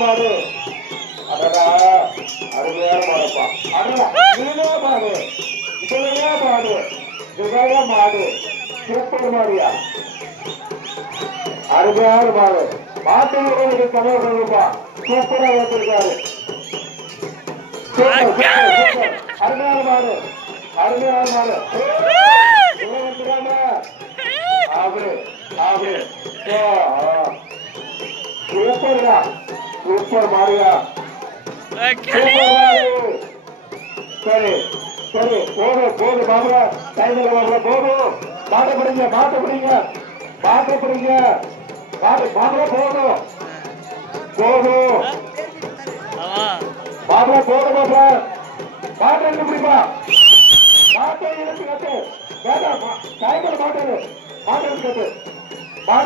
மாடு அடடா அருமையான மாடுப்பா. அடடா இதுவே மாடு இதுவே மாடு இதுவே மாடு சூப்பர் மாடியா அருமையான மாடு. மாட்டு வீரர்களுக்கு கனவுப்பா சூப்பரா வந்திருக்காரு. அருமையான மாடு அருமையான மாடு சூப்பர்டா சூப்பர் மாரியா சரி சரி போது போது பாபுரா டைம்ல பாபுரா போதும். மாட்ட பிடிங்க மாட்ட பிடிங்க மாட்ட பிடிங்க பாபுரா போதும் போதும் பாபுரா போதும் பாபுரா மாட்ட இருந்து பிடிப்பா மாட்டை இருந்து கட்டு வேண்டாம் டைம்ல மாட்டு மாட்டு கட்டு மாடு